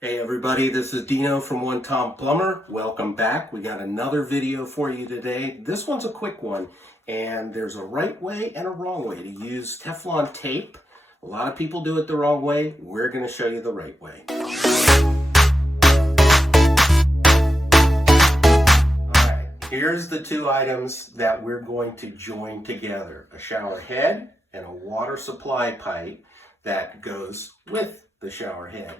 Hey everybody, this is Dino from One Tom Plumber. Welcome back. We got another video for you today. This one's a quick one, and there's a right way and a wrong way to use Teflon tape. A lot of people do it the wrong way. We're going to show you the right way. Alright, here's the two items that we're going to join together. A shower head and a water supply pipe that goes with the shower head.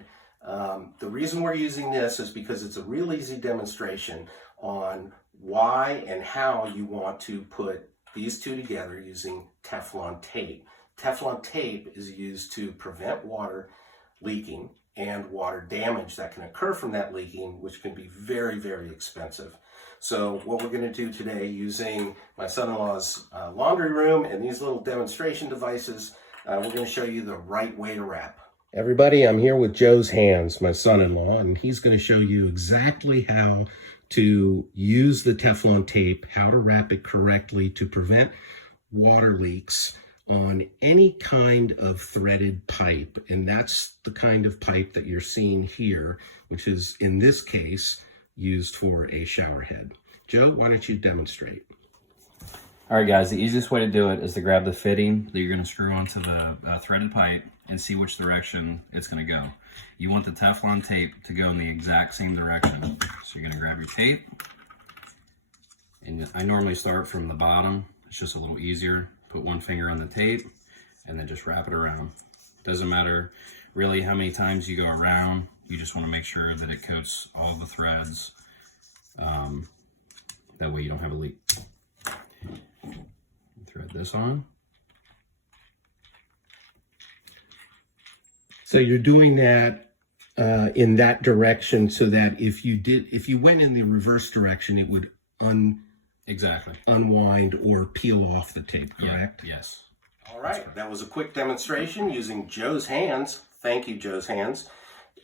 The reason we're using this is because it's a real easy demonstration on why and how you want to put these two together using Teflon tape. Teflon tape is used to prevent water leaking and water damage that can occur from that leaking, which can be very, very expensive. So what we're going to do today, using my son-in-law's laundry room and these little demonstration devices, we're going to show you the right way to wrap. Everybody, I'm here with Joe's Hands, my son-in-law, and he's going to show you exactly how to use the Teflon tape, how to wrap it correctly to prevent water leaks on any kind of threaded pipe. And that's the kind of pipe that you're seeing here, which is, in this case, used for a shower head. Joe, why don't you demonstrate? All right, guys, the easiest way to do it is to grab the fitting that you're going to screw onto the threaded pipe and see which direction it's going to go. You want the Teflon tape to go in the exact same direction. So you're going to grab your tape, and I normally start from the bottom. It's just a little easier. Put one finger on the tape and then just wrap it around. Doesn't matter really how many times you go around. You just want to make sure that it coats all the threads. That way you don't have a leak. Thread this on. So you're doing that in that direction so that if you went in the reverse direction, it would unwind or peel off the tape, correct? Yeah, yes. All right, that was a quick demonstration using Joe's Hands. Thank you, Joe's Hands.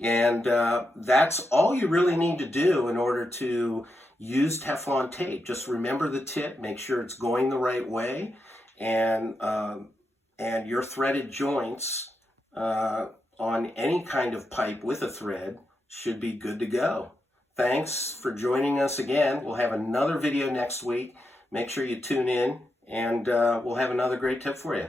And that's all you really need to do in order to use Teflon tape. Just remember the tip, make sure it's going the right way, and your threaded joints on any kind of pipe with a thread should be good to go. Thanks for joining us again. We'll have another video next week. Make sure you tune in, and we'll have another great tip for you.